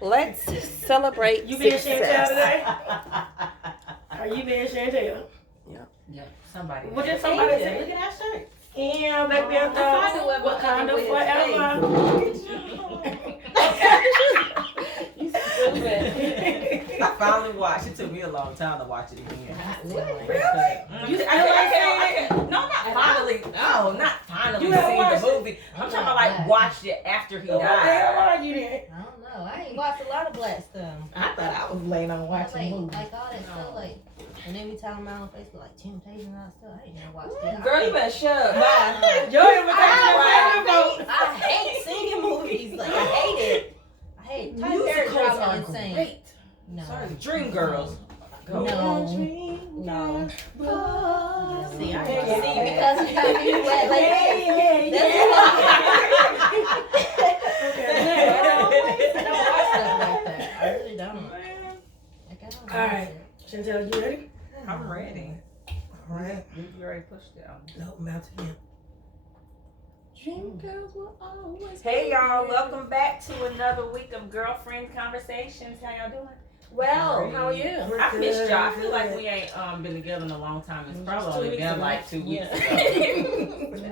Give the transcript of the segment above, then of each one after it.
Let's celebrate You being Chantel success. today? Are you being Chantel? Yeah, somebody. What did somebody Look say? at that shirt. Yeah, baby, I thought Wakanda forever. You stupid. I finally watched. It took me a long time to watch it again. You still like saying it? No, not finally. No, not finally You haven't seen watched the movie. I'm talking about like watched it after he What the hell died. are you then? I don't know. I ain't watched a lot of black stuff. I thought I was laying on watching movies. Like all that stuff, like, and every time I'm on Facebook, like Temptation and all that stuff, I ain't never watched it. Girl, you better shut up. Bye. Your invitation I hate singing movies. Like, I hate it. I hate it. Tyler Perry Musicals drives are me insane. great. No. Sorry, Dream Girls. No. No. See, I See, because you got me wet like that. That's why. I don't watch stuff like that. I really don't. Like, I don't. All right. Chantel, you ready? I'm ready. All right. You already pushed it on. No, I'm out to you. Dream girls will always. Hey y'all, welcome back to another week of Girlfriend Conversations. How y'all doing? Well, how are you? I missed y'all. I feel like we ain't been together in a long time. It's probably only been like 2 weeks ago.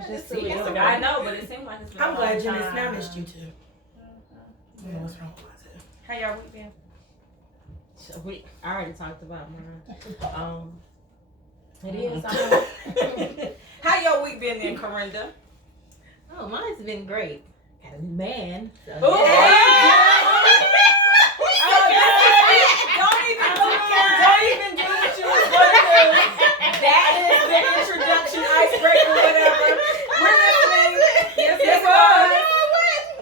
Just 2 weeks ago. I know, but it seems like it's been a I'm long glad Jimmy time. Snap missed you too. I don't know what's wrong with myself. How y'all week been? I already talked about mine. It is. How your week been then, Corinda? Oh, mine's been great. Got a new man. So Don't even do what you was going to do. That is the introduction icebreaker, whatever. We're listening. Yes, it was.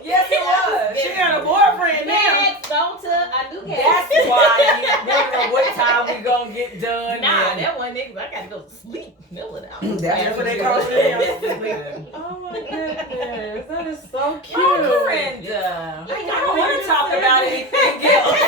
Yes, it was. She got a boyfriend now. Next, on to a new case. That's why you wonder what time we gonna get done. Nah, and- that one nigga, I gotta go to sleep. Middle out. That's what they call it. Oh my goodness, that is so cute. Oh, Corinda. I don't want to talk about anything else.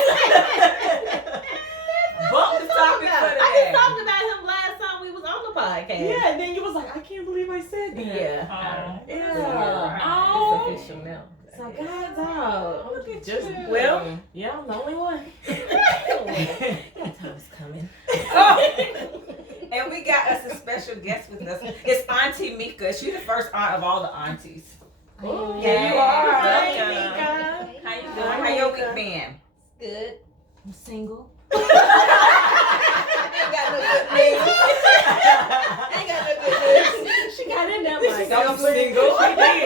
Bump the topic for I the just day. talked about him last time we was on the podcast. Yeah, and then you was like, I can't believe I said that. Yeah. Yeah. It's official now. So God's out. Look at Just you. Well, yeah, I'm the only one. That time's coming. And we got us a special guest with us. It's Auntie Mika. She's the first aunt of all the aunties. Oh, Yeah, you are. Welcome. How you doing? How your week been? Good. I'm single. I ain't got no good news. She got in there like, I'm single. she did.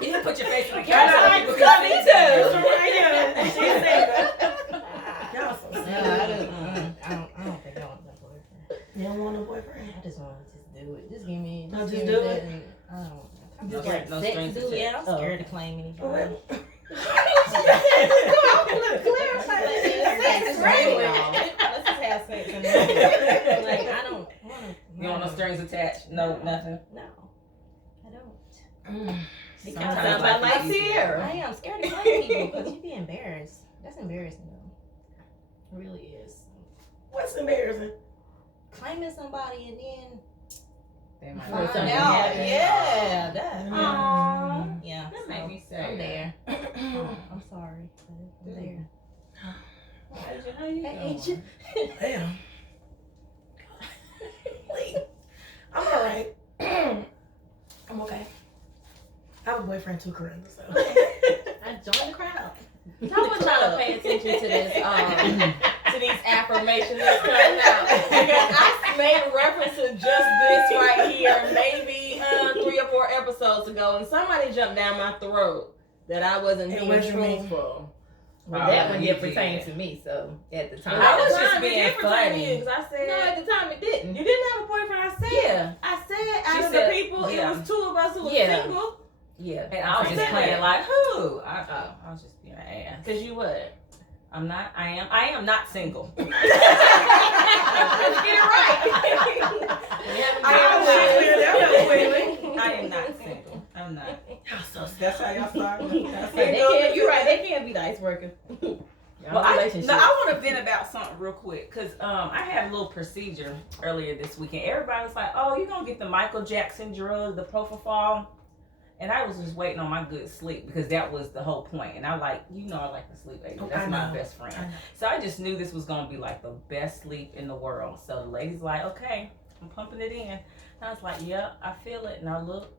You didn't put your face in the Got camera. her so people like can see That's you. right here. She's single. Y'all so No, single. I don't think I want no boyfriend. You don't want a boyfriend? I just want to just do it. Just give me. No, Just just give me do that it. and I don't. I'm No just like no sex strings do. Yeah, I'm attached. scared to claim anything. For real? Sex is real. Let's just have sex. And like I don't want to. You want no strings attached? No, nothing. No, I don't. It Sometimes kind of sounds life like is easier. Sierra. I am scared to claim people because you'd be embarrassed. That's embarrassing though. It really is. What's embarrassing? Claiming somebody and then They might find something out. happen. Yeah, that. Aww. Yeah, That so made me sad. I'm there. I'm sorry, but I'm there. How you Hey, doing? ain't you? Damn. I'm alright. I'm okay. I have a boyfriend too, Corinda, so. I joined the crowd. I want y'all to pay attention to this, to these affirmations that's coming out. Because I made a reference to just this right here, maybe 3 or 4 episodes ago, and somebody jumped down my throat that I wasn't It being wasn't me. truthful. Well, Oh, that one you didn't did. pertain to me, so at the time. I was At the just time, it being did pertain to you, funny. 'cause I said, No, at the time it didn't. you didn't have a boyfriend. I said, Yeah. I said, She out of said- the people, yeah. it was 2 of us who were Yeah. single. Yeah. And I was I just said playing that. like, who? I was just being an ass. Cause you what? I'm not. I am not single. Let's get it right. I am not single. I'm not. Y'all so That's how y'all start. You're right. They can't be the icebreaker. Well, I want to vent about something real quick because I had a little procedure earlier this week, and everybody was like, "Oh, you're gonna get the Michael Jackson drug, the propofol," And I was just waiting on my good sleep because that was the whole point. And I like, I like to sleep, baby. That's my best friend. So I just knew this was going to be like the best sleep in the world. So the lady's like, okay, I'm pumping it in. And I was like, yeah, I feel it. And I looked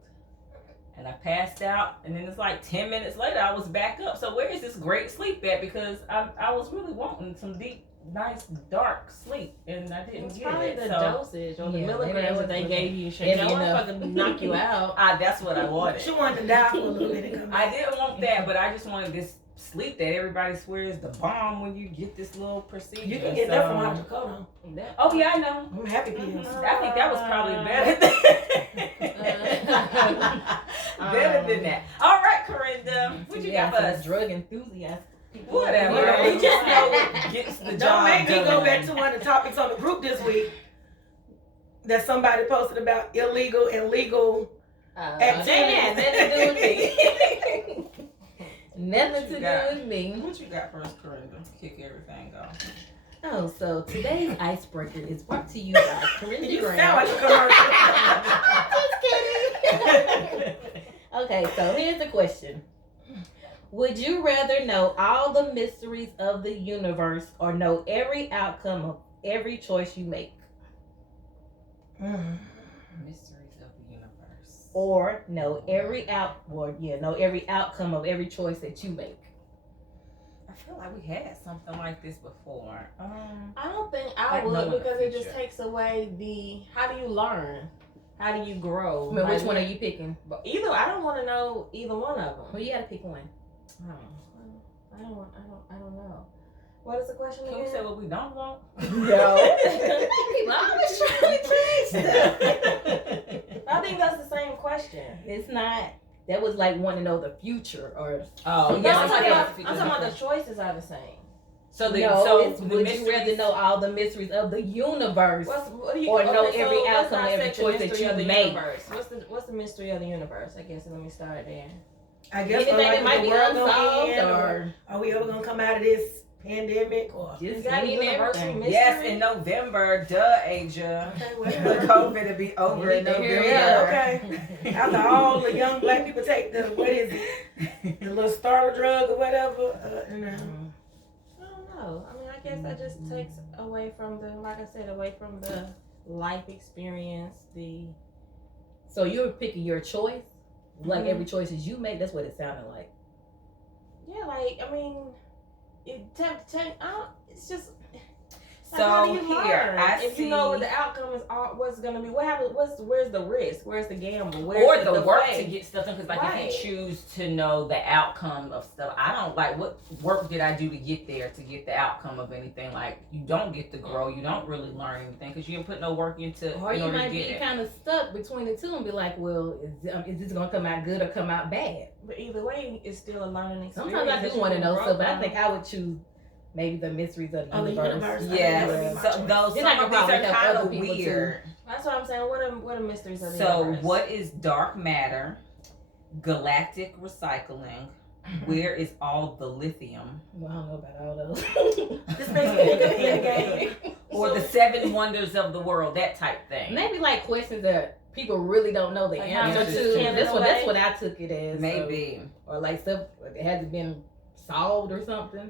and I passed out. And then it's like 10 minutes later, I was back up. So where is this great sleep at? Because I was really wanting some deep, nice, dark sleep. And I didn't get probably it. the So dosage or the milligrams that they gave you. Should Heavy no enough. motherfucker knock you out. that's what I wanted. She wanted to die for a little bit and come I back. didn't want that, but I just wanted this sleep that everybody swears the bomb when you get this little procedure. You can get that from hydrocodone. Oh yeah, I know. I'm happy pills. I think that was probably better better than that. All right, Corinda, what you got for us? Drug enthusiast. Whatever. Yeah. We just know it gets the Don't job make me done. go back to one of the topics on the group this week that somebody posted about illegal and legal Man, nothing to do with me. Nothing What to you do got? with me. What you got for us, Corinda? Kick everything off. Oh, so today's icebreaker is brought to you by Corinda You Graham. sound like a commercial. Just kidding. Okay, so here's the question. Would you rather know all the mysteries of the universe or know every outcome of every choice you make? Mysteries of the universe. Or know every outcome of every choice that you make? I feel like we had something like this before. I don't think I Like would knowing the because it just future. takes away the how do you learn? How do you grow? I mean, which Like, one are you picking? But either I don't want to know either one of them. Well, you gotta pick one. I don't know. What is the question Can we again? say what we don't want? No. People always trying to change stuff. I think that's the same question. It's not. That was like wanting to know the future or. Oh, No, I'm yes, talking yes. about the choices are the same. So the No, so it's, the would mysteries, you rather know all the mysteries of the universe? What do you, Or know so every let's outcome, not every set the choice that mystery you of the make. universe. What's the mystery of the universe? I guess let me start there. I guess Anything that might be unsolved end, or are we ever gonna come out of this pandemic or just got any any and universal everything. mystery? yes, in November, Asia. okay, The whatever. COVID to be over in We need to November. hear Yeah, okay. After all the young black people take the what is it? The little starter drug or whatever. No. I don't know. I mean, I guess that just takes away from the, like I said, away from the life experience. So you're picking your choice, like Mhm. every choices you make. That's what it sounded like. Yeah, like I mean, it's just. Like, So how do you here, learn? I if see, you know what the outcome is, what's gonna be? What happens? Where's the risk? Where's the gamble? Where's or the work faith? to get stuff done. Because like Right. if you choose to know the outcome of stuff, I don't like what work did I do to get there to get the outcome of anything. Like you don't get to grow, you don't really learn anything because you didn't put no work into Or in you order might to get be it. kind of stuck between the two and be like, well, is this gonna come out good or come out bad? But either way, it's still a learning experience. Sometimes I that do you want to can know grow stuff, but I from. think I would choose maybe the mysteries of the Oh, the universe. universe. Yes, Yeah. so those Then some I can of these probably are help kind other of people, too. weird. That's what I'm saying. What are mysteries of the So universe? what is dark matter? Galactic recycling. Where is all the lithium? Well, I don't know about all those. This makes me think of Endgame. Or the seven wonders of the world, that type thing. Maybe like questions that people really don't know the Like how answer much to. is Canada That's away? what I took it as. so- Maybe. or like stuff that hasn't been solved or something.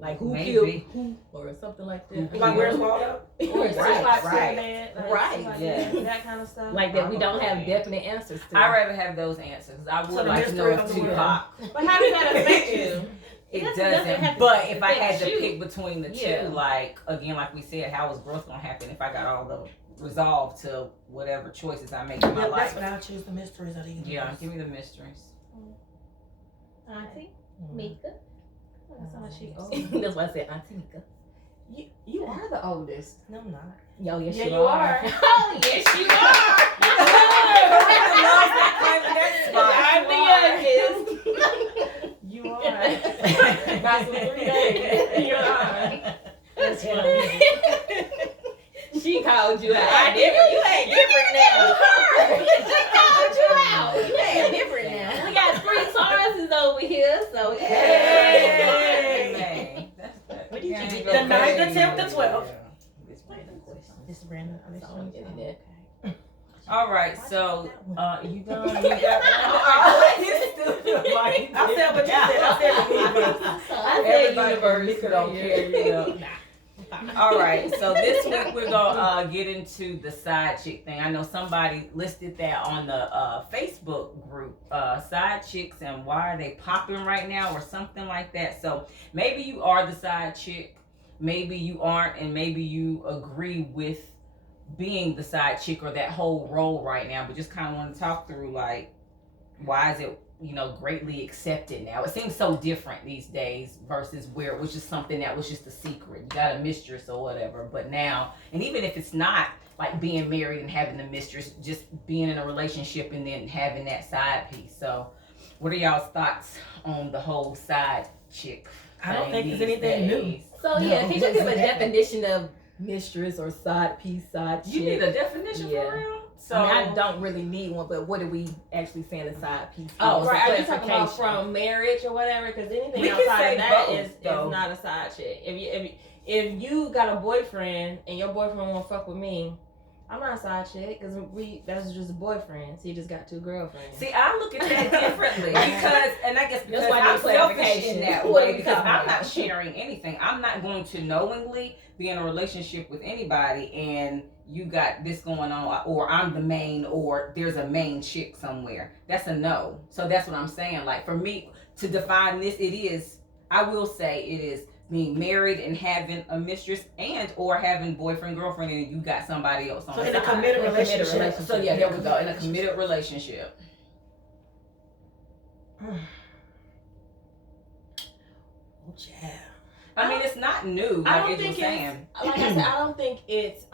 Like who Maybe. killed who or something like that. Like where's Waldo? Or is Right, Tupac still right. dead? Right, Tupac yeah. dead, that kind of stuff. Like that we don't have Probably. definite answers to. I'd rather have those answers. I So would the like to know mystery if of the world. Tupac. But how does that affect you? It doesn't doesn't. have to But if I had affect to you. pick between the Yeah. two, like again, like we said, how is growth gonna happen if I got all the resolve to whatever choices I make in my Yeah, that's life? what I'll choose. The mysteries of the universe. Yeah, give me the mysteries. Auntie, Mika. that sounds like she old. That's why I said Auntie Mika. You are the oldest. No, I'm not. Yo, yes Yeah, you you are. are. Oh, yes you are. You are. Got some 3 days. You are. That's funny. She called you out. I didn't. You ain't different now. She called you out. You ain't different now. We got 3 Tauruses over here, so Hey. What did you do? The 9th, the 10th, the 12th. This is random. It's on the internet. All right, so you done? You got He's stupid. Like, I said what you said. I said the universe. I said everybody universe. Mika don't care, you know. All right, so this week we're gonna get into the side chick thing. I know somebody listed that on the Facebook group, side chicks and why are they popping right now or something like that. So maybe you are the side chick, maybe you aren't, and maybe you agree with being the side chick or that whole role right now, but just kind of want to talk through like why is it, you know, greatly accepted now. It seems so different these days versus where it was just something that was just a secret. You got a mistress or whatever, but now, and even if it's not like being married and having the mistress, just being in a relationship and then having that side piece. So what are y'all's thoughts on the whole side chick? I don't think thing it's these anything new. days? So yeah, can you give a definition of mistress or side piece, side chick? You need a definition Yeah. for real? So I mean, I don't really need one, but what are we actually saying a side piece? Oh, is? right. Are you For talking about clarification. from marriage or whatever? Because anything We can outside say of that both, is though. not a side chick. If you got a boyfriend and your boyfriend won't fuck with me, I'm not a side chick because that's just a boyfriend. So he just got two girlfriends. see, I look at that differently because, and I guess because why I I'm need selfish clarification. in that What are way we because talking I'm about? not sharing anything. I'm not going to knowingly be in a relationship with anybody and you got this going on, or I'm the main, or there's a main chick somewhere. That's a no. So that's what I'm saying. Like for me to define this, it is, I will say it is being married and having a mistress and or having boyfriend, girlfriend, and you got somebody else on So the in a side. committed In a committed relationship. relationship. So yeah, there we go. In a committed relationship. Oh, child. I mean, it's not new. I Like don't it was think saying. like I said, I don't think it's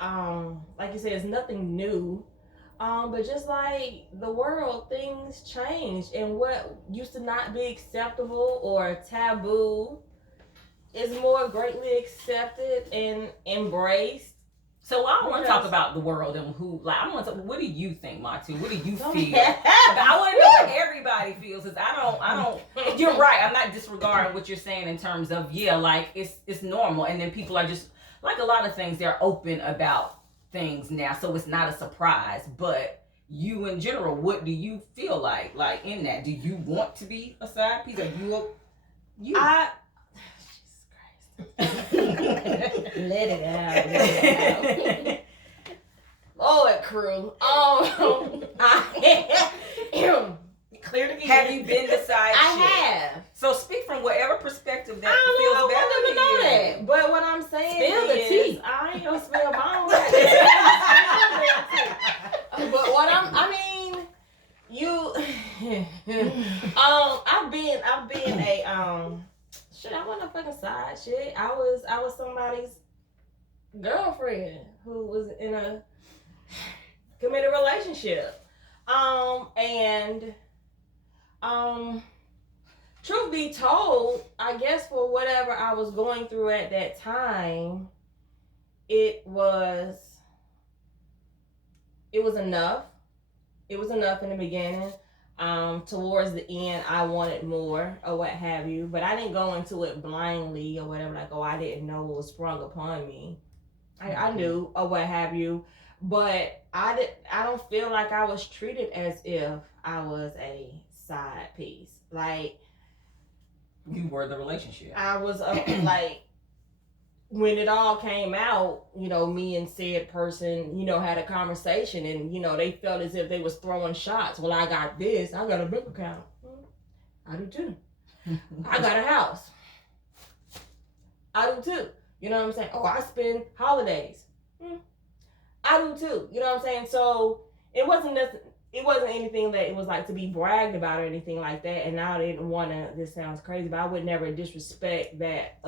like you said, it's nothing new. But just like the world, things change, and what used to not be acceptable or taboo is more greatly accepted and embraced. So I don't want to Because- talk about the world and who. Like I want to. What do you think, Matu? What do you Don't- feel? I want to know what everybody feels. Cause I don't. You're right. I'm not disregarding what you're saying in terms of like it's normal, and then people are just like a lot of things. They're open about things now, so it's not a surprise. But you in general, what do you feel like? Like in that, do you want to be a side piece? Are you? Let it out. Lord, crew. Clear again. Have you been the side I chick? have. So speak from whatever perspective that I don't feels know. I better want them to to know you. that. But what I'm saying Spill the is, tea. I ain't gonna spill my own. But what I mean, you. I've been a shit. I wasn't a fucking side chick. I was somebody's girlfriend who was in a committed relationship. Truth be told, I guess for whatever I was going through at that time, it was enough. It was enough in the beginning. Towards the end, I wanted more or what have you, but I didn't go into it blindly or whatever, like, oh, I didn't know what was sprung upon me. I knew or what have you, but I don't feel like I was treated as if I was a side piece. Like, You were the relationship. I was like, when it all came out, me and said person, had a conversation, and they felt as if they was throwing shots. Well, I got this. I got a bank account. I do too. I got a house. I do too. You know what I'm saying? Oh, I spend holidays. I do too. You know what I'm saying? So it wasn't anything that it was like to be bragged about or anything like that. And I didn't want to. This sounds crazy, but I would never disrespect that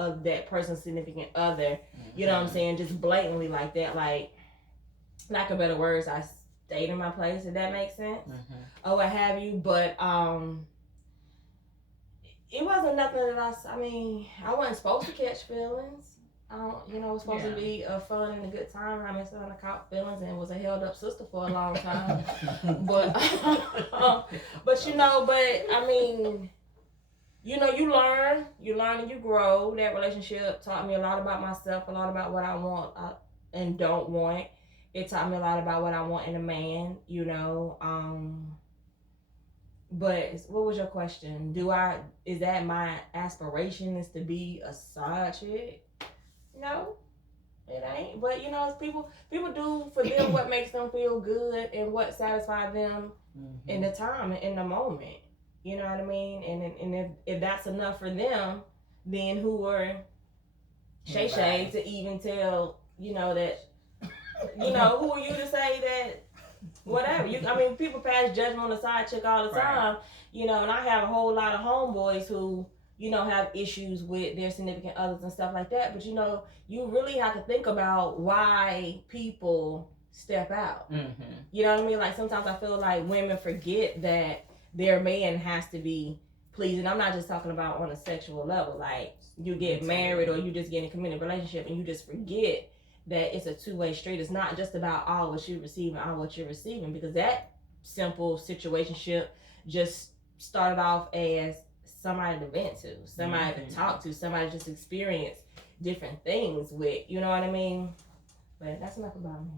person's significant other. You know what I'm saying? Just blatantly like that. Like, lack of better words, I stayed in my place. If that makes sense, or what have you. But it wasn't nothing that I wasn't supposed to catch feelings. It was supposed to be a fun and a good time. I someone caught feelings and was a held up sister for a long time. but you learn and you grow. That relationship taught me a lot about myself, a lot about what I want and don't want. It taught me a lot about what I want in a man, you know. But what was your question? Is that my aspiration is to be a side chick? No, it ain't. But you know, it's people do for them what makes them feel good and what satisfies them in the time and in the moment. You know what I mean? And if that's enough for them, then who are Shay to even tell, you know, that, you know, who are you to say that whatever. I mean, people pass judgment on the side chick all the time, you know, and I have a whole lot of homeboys who, you know, have issues with their significant others and stuff like that. But, you know, you really have to think about why people step out. You know what I mean? Like, sometimes I feel like women forget that their man has to be pleasing. I'm not just talking about on a sexual level. Like, you get married or you just get in a committed relationship and you just forget that it's a two-way street. It's not just about all what you receive and all what you're receiving, because that simple situationship just started off as somebody to vent to, somebody to talk to, somebody just experience different things with, you know what I mean? But that's enough about me.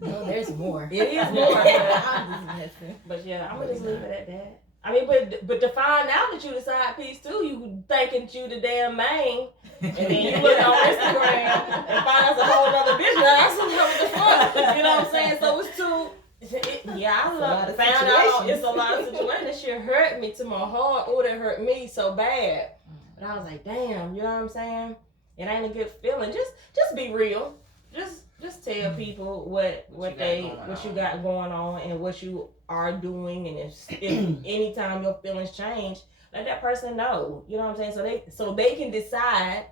No, there's more. It is more. But yeah, I'm gonna just leave it at that. I mean, but to find out that you the side piece too, you thinking you the damn main, and then you look on Instagram and find us a whole other bitch. Now that's what the fuck, you know what I'm saying? So it's too. I found out it's a lot of situations. That shit hurt me to my heart. Oh, that hurt me so bad. But I was like, damn, you know what I'm saying? It ain't a good feeling. Just be real. Just tell people what you got going on and what you are doing, and if anytime your feelings change, let that person know. You know what I'm saying? So they can decide.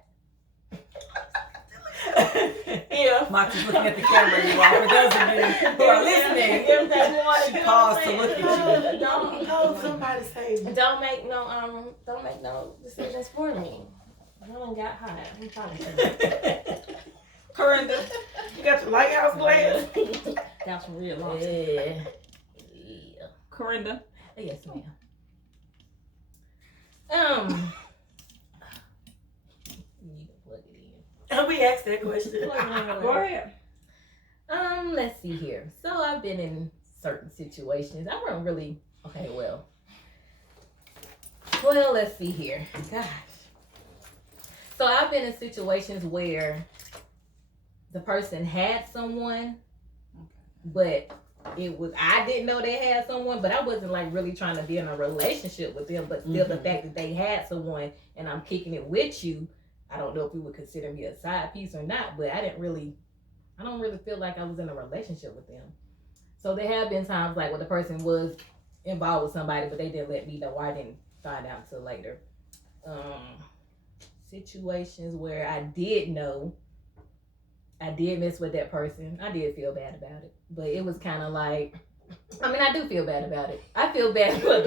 Yeah. Moxie's looking at the camera, you all. For those of you who are listening, If they want she paused to look at you. Don't somebody say me. Don't make no decisions for me. Y'all done got high. I'm talking. Corinda, You got your lighthouse glass? Got some real long. Yeah. Corinda. Yes, ma'am. You can plug it in. We asked that question. Go ahead. Let's see here. So I've been in certain situations. I wasn't really okay. Well, let's see here. Gosh. So I've been in situations where the person had someone, but I didn't know they had someone, but I wasn't like really trying to be in a relationship with them. But still, the fact that they had someone and I'm kicking it with you, I don't know if you would consider me a side piece or not. But I don't really feel like I was in a relationship with them. So there have been times like when the person was involved with somebody, but they didn't let me know, or I didn't find out until later. Situations where I did know I did mess with that person. I did feel bad about it, but it was kind of like, I mean, I do feel bad about it. I feel bad for I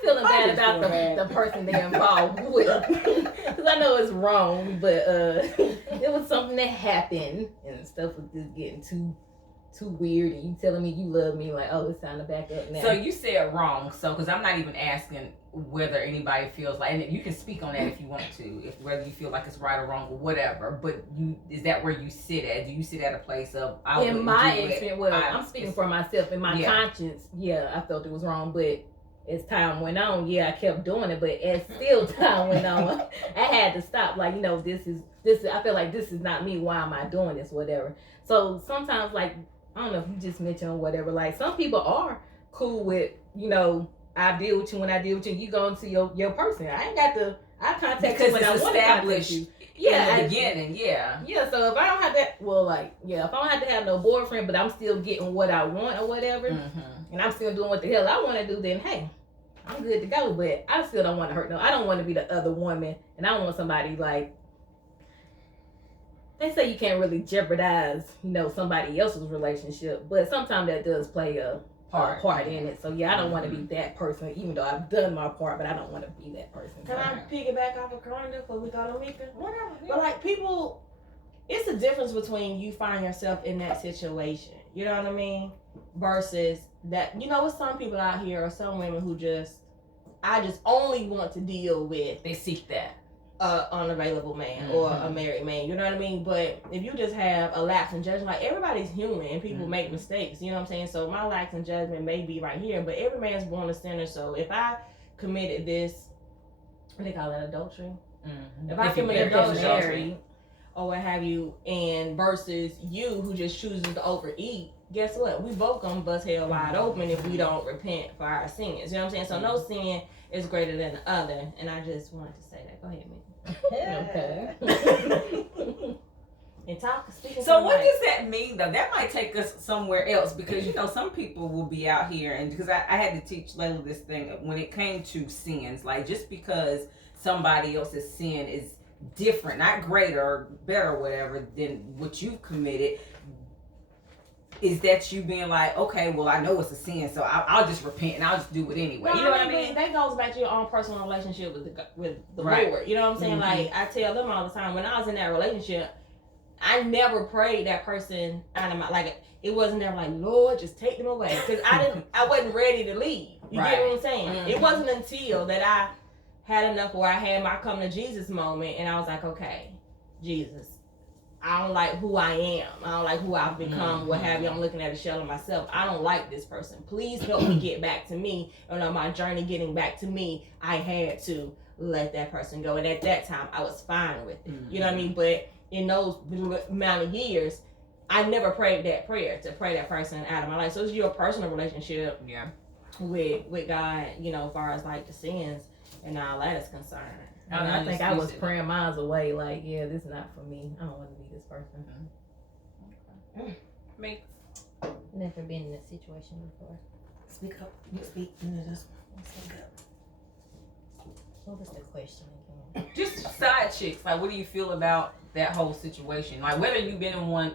be feeling bad about the person they're involved with, because I know it's wrong, but it was something that happened and stuff was just getting too weird, and you telling me you love me, like, oh, it's time to back up now. So you said wrong. So, because I'm not even asking whether anybody feels like, and you can speak on that if you want to, if whether you feel like it's right or wrong or whatever. But is that where you sit at? Do you sit at a place of in my experience? Well, I'm speaking for myself. In my conscience, I felt it was wrong, but as time went on, I kept doing it. But as still time went on, I had to stop. Like, you know, this is. I feel like this is not me. Why am I doing this? Whatever. So sometimes, like, I don't know if you just mentioned or whatever. Like, some people are cool with, you know, I deal with you when I deal with you. You go into your person. I ain't got to. I contact you when I want to contact you. In the beginning, Yeah. So if I don't have that, if I don't have to have no boyfriend, but I'm still getting what I want or whatever, and I'm still doing what the hell I want to do, then hey, I'm good to go. But I still don't want to hurt no. I don't want to be the other woman, and I don't want somebody like. They say you can't really jeopardize, you know, somebody else's relationship, but sometimes that does play a part in it. So I don't want to be that person, even though I've done my part, but I don't want to be that person. Can I piggyback off of Corinda before we go to Mika? Whatever. But like, people, it's a difference between you find yourself in that situation, you know what I mean, versus that, you know, with some people out here or some women who I just only want to deal with. They seek that. a unavailable man or a married man, you know what I mean? But if you just have a lapse in judgment, like everybody's human and people make mistakes, you know what I'm saying? So my lapse in judgment may be right here, but every man's born a sinner. So if I committed this, what they call it, adultery? If I committed adultery or what have you, and versus you who just chooses to overeat, guess what? We both gonna bust hell wide open if we don't repent for our sins. You know what I'm saying? So no sin is greater than the other. And I just wanted to say that. Go ahead, man. Okay. And speaking. So what does that mean though? That might take us somewhere else because some people will be out here, and because I had to teach Layla this thing when it came to sins, like just because somebody else's sin is different, not greater or better or whatever than what you've committed, is that you being like, okay, well, I know it's a sin, so I'll just repent and I'll just do it anyway. No, you know what I mean? That goes back to your own personal relationship with the Right. Lord. You know what I'm saying? Like I tell them all the time, when I was in that relationship, I never prayed that person out of my, like, it wasn't never like, Lord, just take them away, because I wasn't ready to leave. You get what I'm saying? It wasn't until that I had enough where I had my come to Jesus moment, and I was like, okay, Jesus, I don't like who I am. I don't like who I've become, what have you. I'm looking at a shell of myself. I don't like this person. Please help me get back to me. And on my journey getting back to me, I had to let that person go. And at that time, I was fine with it. You know what I mean? But in those amount of years, I never prayed that prayer to pray that person out of my life. So it's your personal relationship with God, as far as like the sins and all that is concerned. I think I was praying miles away, like, yeah, this is not for me. I don't want to be this person. Me. Never been in that situation before. Speak up. You speak into this one. Speak up. What was the question again? Just side chicks. Like, what do you feel about that whole situation? Like, whether you've been one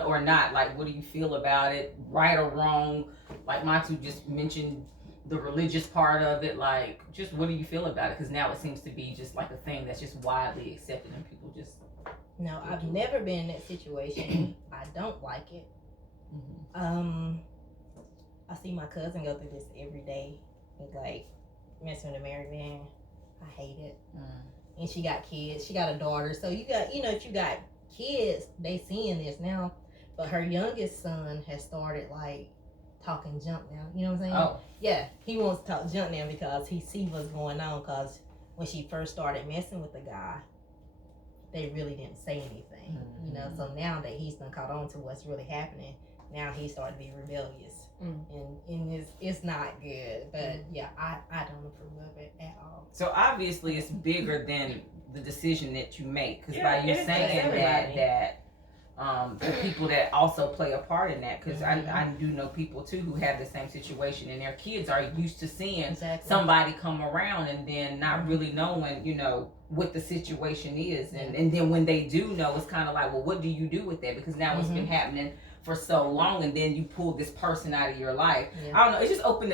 or not. Like, what do you feel about it? Right or wrong? Like Matu just mentioned the religious part of it. Like, just what do you feel about it? Because now it seems to be just like a thing that's just widely accepted and people just. No, I've never been in that situation. I don't like it. I see my cousin go through this every day. It's like messing with a married man. I hate it. And she got kids. She got a daughter. So you got, if you got kids, they seeing this now. But her youngest son has started like talking junk now. You know what I'm saying? Oh. Yeah, he wants to talk junk now because he see what's going on. Because when she first started messing with the guy, they really didn't say anything. So now that he's done caught on to what's really happening, now he's starting to be rebellious. And it's not good. But yeah, I don't approve of it at all. So obviously it's bigger than the decision that you make. Because by you saying that the people that also play a part in that, because I do know people too who have the same situation, and their kids are used to seeing somebody come around and then not really knowing, what the situation is, and then when they do know, it's kind of like, well, what do you do with that? Because now it's been happening for so long, and then you pull this person out of your life. I don't know. It just opens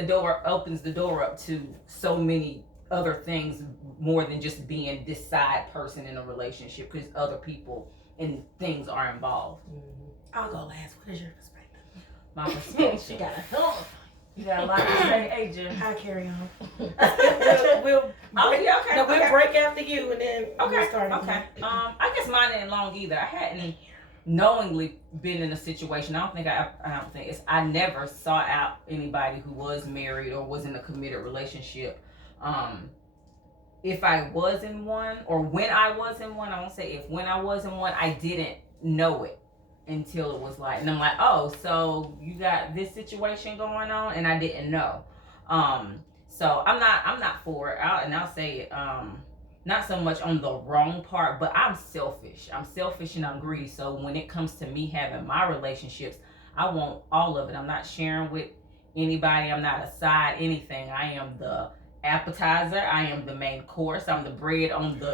the door up to so many other things more than just being this side person in a relationship, because other people and things are involved. I'll go last. What is your perspective? My perspective. She got a help. You got a lot to say, AJ. I'll carry on. We'll break after you and then we'll start. Okay. I guess mine ain't long either. I hadn't knowingly been in a situation. I never sought out anybody who was married or was in a committed relationship. If I was in one, or when I was in one, I won't say if, when I was in one, I didn't know it until it was like, and I'm like, oh, so you got this situation going on, and I didn't know. So I'm not for it. I'll say it. Not so much on the wrong part, but I'm selfish. I'm selfish and I'm greedy. So when it comes to me having my relationships, I want all of it. I'm not sharing with anybody. I'm not a side anything. I am the appetizer. I am the main course. I'm the bread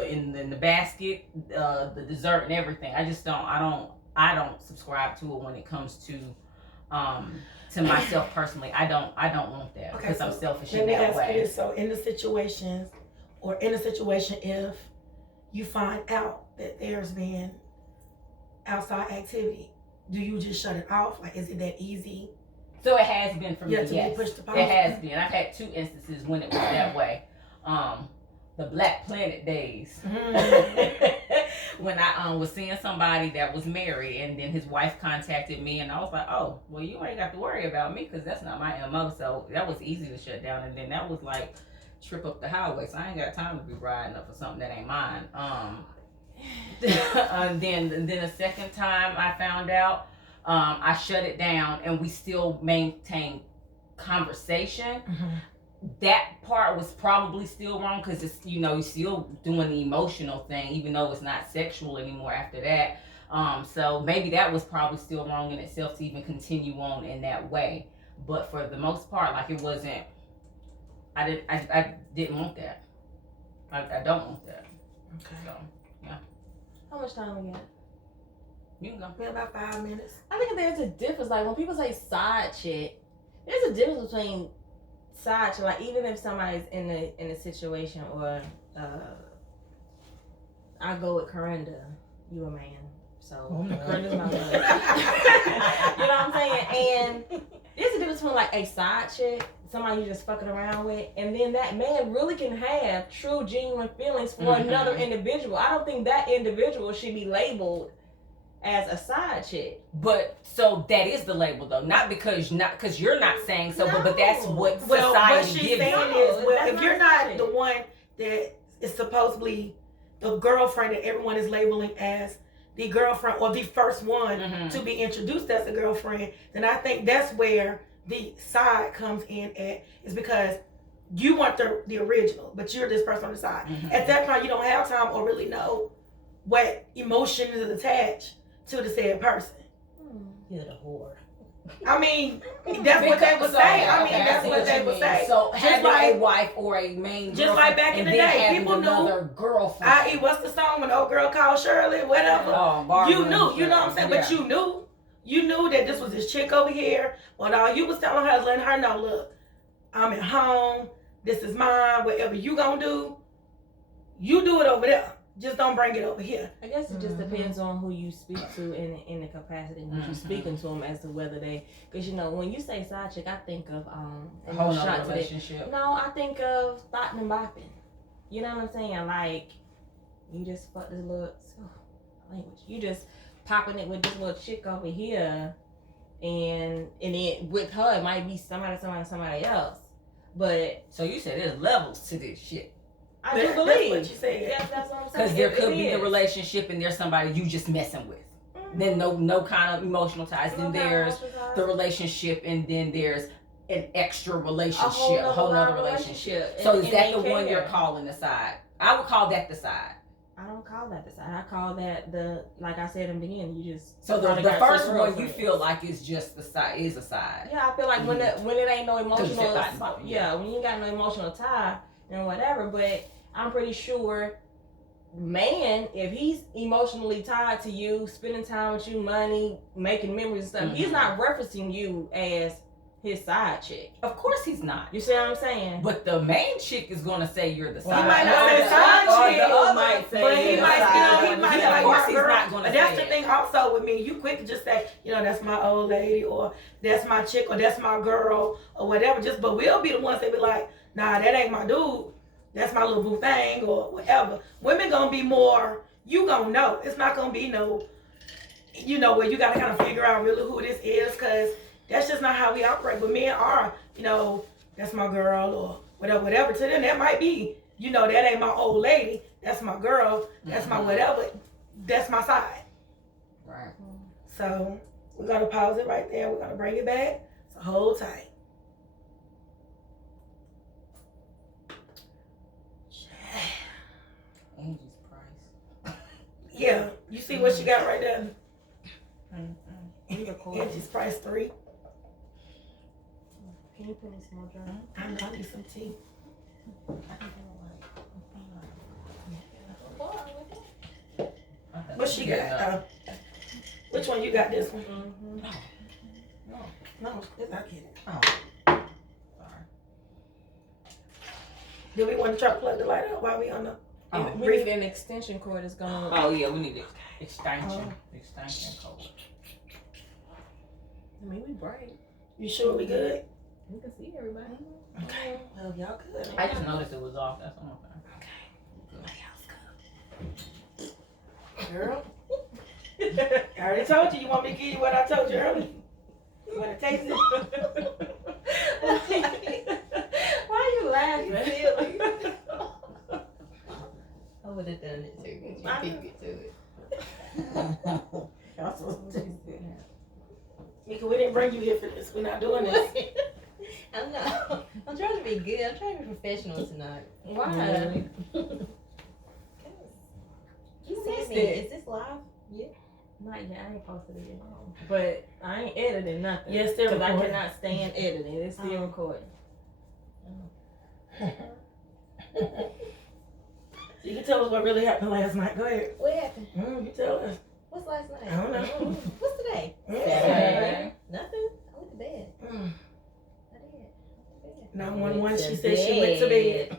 in the basket, the dessert and everything. I don't subscribe to it when it comes to myself personally. I don't want that because I'm selfish in that way. So in the situation, if you find out that there's been outside activity, do you just shut it off? Like, is it that easy? So it has been for me. Yes, it has been. I've had 2 instances when it was that way. the Black Planet days. When I was seeing somebody that was married, and then his wife contacted me, and I was like, oh, well, you ain't got to worry about me because that's not my MO. So that was easy to shut down. And then that was like trip up the highway. So I ain't got time to be riding up for something that ain't mine. And then the second time I found out, I shut it down, and we still maintain conversation. That part was probably still wrong because it's, you know, you're still doing the emotional thing, even though it's not sexual anymore after that. So maybe that was probably still wrong in itself to even continue on in that way. But for the most part, like, it wasn't. I didn't want that. I don't want that. Okay. So yeah. How much time we got? You can go. Been about 5 minutes. I think there's a difference. Like when people say side chick, there's a difference between side chick. Like even if somebody's in a situation, or I go with Corinda, you a man, so Corinda's my man. You know what I'm saying? And there's a difference between like a side chick, somebody you're just fucking around with, and then that man really can have true, genuine feelings for another individual. I don't think that individual should be labeled as a side chick. But so that is the label though, not because you're not saying so, but that's what Well, society what she's gives saying you. is, well, That's if you're not not the one that is supposedly the girlfriend that everyone is labeling as the girlfriend or the first one to be introduced as a girlfriend, then I think that's where the side comes in at, is because you want the original, but you're this person on the side. At that point, you don't have time or really know what emotion is attached to the said person. You're the whore. I mean, that's what they would say. I mean, that's what they would say. So Just having like- a wife or a main just like girlfriend, back in and the then day, having people knew. another girlfriend. I.e., what's the song when the old girl called Shirley, whatever? Barbara You knew, and you know what I'm saying? yeah. But you knew that this was this chick over here. Well, all you was telling her is letting her know, look, I'm at home. This is mine. Whatever you gonna do, you do it over there. Just don't bring it over here. I guess it just depends on who you speak to in the capacity in which you're speaking to them, as to whether they, because you know when you say side chick, I think of a whole nother relationship. No, I think of thought and bopping. You know what I'm saying? Like you just fuck this little language. You just popping it with this little chick over here, and then with her it might be somebody else. But So you said there's levels to this shit. I do That's believe what you said. Yes, that's what I'm saying. Because there It could be the is. relationship and there's somebody you just messing with. Then no kind of emotional ties. Then there's the relationship, and then there's an extra relationship, a whole nother relationship. So is that the one you're calling the side? I would call that the side. I don't call that the side. I call that the, like I said in the beginning, you just. So the probably got first two one you girlfriends. feel like is just the side, is a side. Yeah, I feel like when it ain't no emotional, thought, when you ain't got no emotional tie and whatever. But I'm pretty sure, man, if he's emotionally tied to you, spending time with you, money, making memories and stuff, he's not referencing you as his side chick. Of course he's not. You see what I'm saying? But the main chick is gonna say you're the side. He might not say Or side the chick, other might say but he you're might the still, side. he might Of be like, course my he's girl. not gonna But that's say the it. thing also with me. You quick to just say, you know, that's my old lady, or that's my chick, or that's my girl, or whatever. But we'll be the ones that be like, nah, that ain't my dude. That's my little boo thing, or whatever. Women gonna be more, you gonna know. It's not gonna be no, you know, where you gotta kind of figure out really who this is, because that's just not how we operate. But men are, you know, that's my girl, or whatever. To them, that might be, you know, that ain't my old lady. That's my girl. That's my whatever. That's my side. Right. So we're gonna pause it right there. We're gonna bring it back. So hold tight. Angie's price. Yeah, you see what she got right there? We record. Angie's price 3. Can you put in some more dry? I need some tea. What she got? Which one you got? This one? No, I get it. Oh. Do we want to try to plug the light up while we on the? We need an extension cord that's gonna. Oh yeah, we need extension code. I mean, we bright. You sure we good? We can see everybody. Okay. Well, y'all good. I just noticed it was off. That's all I'm saying. Okay. Girl. I already told you want me to give you what I told you earlier. You want to taste it? Why are you laughing? I would have done it too, because you beat me to it. Mika, we didn't bring you here for this. We're not doing this. I'm not. I'm trying to be good. I'm trying to be professional tonight. Why? You missed me. it. Is this live? Yeah. Not yet. I ain't posted it yet. But I ain't editing nothing. Yes, still Because I recording. cannot stand editing. It's still recording. You can tell us what really happened last night. Go ahead. What happened? You tell us. What's last night? I don't know. What's today? Saturday. Nothing. I went to bed. I did. 911, she said she went to bed.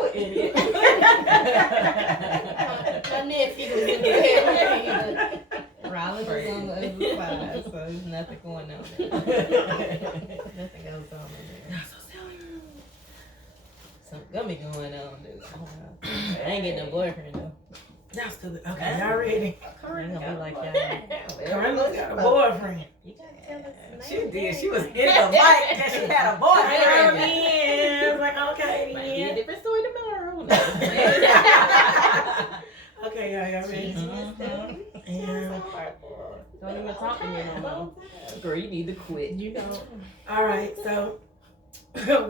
With You idiot. my nephew was in bed. Rollins was on the other side, so there's nothing going on there. Nothing goes on in there. Something gonna be going on, dude. I ain't getting no boyfriend though. Y'all stupid. Okay, y'all ready? I ain't gonna be like y'all. Carla's got a boyfriend. You gotta tell us the She name. did. She was in the mic that she had a boyfriend. Carmen. Like, okay, Might be a then. different story tomorrow. Okay, y'all ready? Yeah. Don't even talk to me no more. Girl, you need to quit. You know. All right, so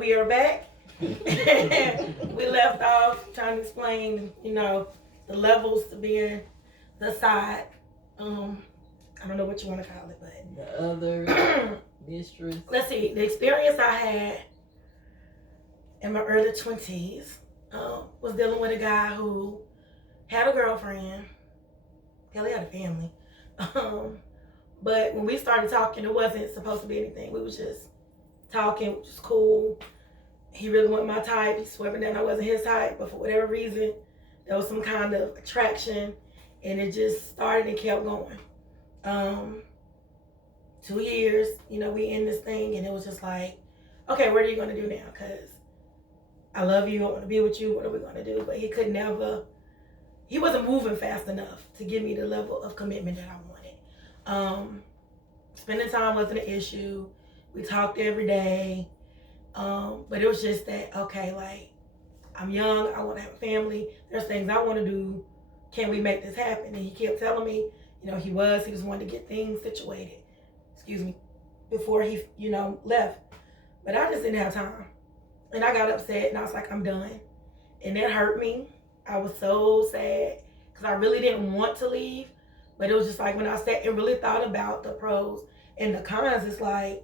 we are back. We left off trying to explain, the levels to being the side. I don't know what you want to call it, but The other mistress. let's see. The experience I had in my early 20s was dealing with a guy who had a girlfriend. Hell, he had a family. But when we started talking, it wasn't supposed to be anything. We was just talking, which was cool. He really wasn't my type. He swore that I wasn't his type, but for whatever reason, there was some kind of attraction, and it just started and kept going. 2 years, we in this thing, and it was just like, okay, what are you gonna do now? Cause I love you, I want to be with you. What are we gonna do? But he could never. He wasn't moving fast enough to give me the level of commitment that I wanted. Spending time wasn't an issue. We talked every day. But it was just that, okay, like, I'm young, I want to have a family. There's things I want to do. Can we make this happen? And he kept telling me, he just wanted to get things situated. Before he, left. But I just didn't have time. And I got upset and I was like, I'm done. And that hurt me. I was so sad because I really didn't want to leave. But it was just like when I sat and really thought about the pros and the cons, it's like,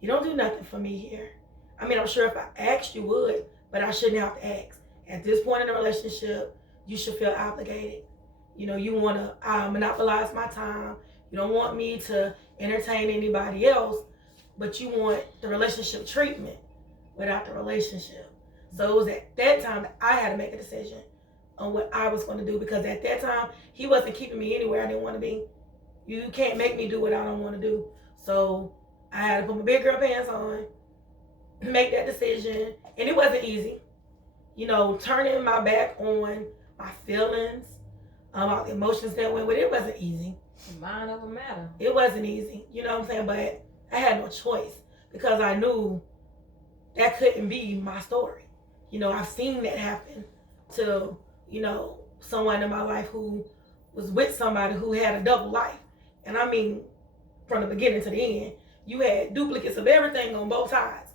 you don't do nothing for me here. I mean, I'm sure if I asked, you would, but I shouldn't have to ask. At this point in the relationship, you should feel obligated. You want to monopolize my time. You don't want me to entertain anybody else, but you want the relationship treatment without the relationship. So it was at that time that I had to make a decision on what I was going to do, because at that time, he wasn't keeping me anywhere I didn't want to be. You can't make me do what I don't want to do. So I had to put my big girl pants on, make that decision, and it wasn't easy. Turning my back on my feelings, all the emotions that went with it, it wasn't easy. Mind over matter. It wasn't easy, you know what I'm saying? But I had no choice because I knew that couldn't be my story. I've seen that happen to, someone in my life who was with somebody who had a double life. And I mean, from the beginning to the end, you had duplicates of everything on both sides.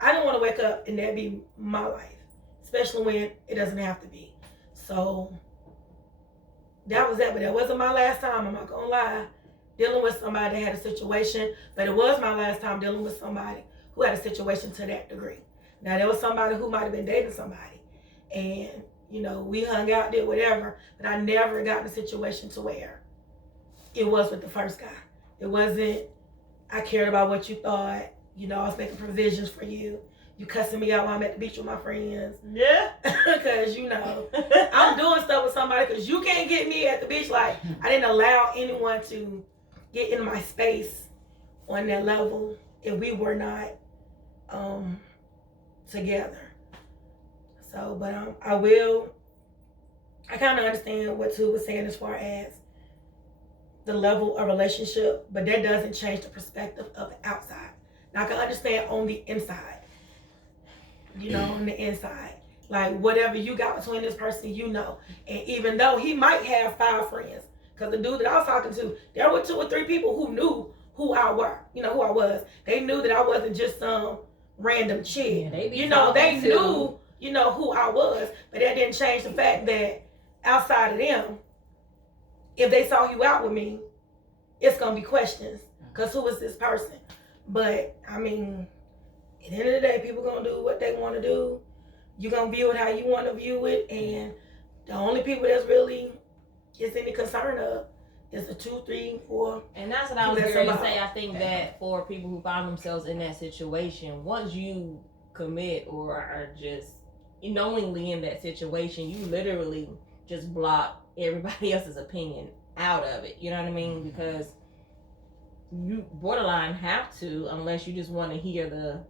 I didn't want to wake up and that be my life, especially when it doesn't have to be. So that was that, but that wasn't my last time, I'm not gonna lie, dealing with somebody that had a situation, but it was my last time dealing with somebody who had a situation to that degree. Now, there was somebody who might have been dating somebody, and, we hung out, did whatever, but I never got in a situation to where it was with the first guy. It wasn't, I cared about what you thought, I was making provisions for you. You cussing me out while I'm at the beach with my friends. Yeah. Because, I'm doing stuff with somebody because you can't get me at the beach. Like, I didn't allow anyone to get in my space on that level if we were not together. So, but I I kind of understand what Tu was saying as far as the level of relationship, but that doesn't change the perspective of the outside. Now I can understand on the inside, on the inside, like whatever you got between this person, and even though he might have 5 friends, because the dude that I was talking to, there were 2 or 3 people who knew who I was. They knew that I wasn't just some random chick. Yeah, they they knew, who I was, but that didn't change the fact that outside of them, if they saw you out with me, it's gonna be questions. Cause who is this person? But I mean, at the end of the day, people gonna do what they want to do. You're gonna view it how you want to view it, and the only people that's really gets any concern of is the 2, 3, 4. And that's what I was going to say. I think that for people who find themselves in that situation, once you commit or are just knowingly in that situation, you literally just block everybody else's opinion out of it. You know what I mean? Because you borderline have to, unless you just want to hear the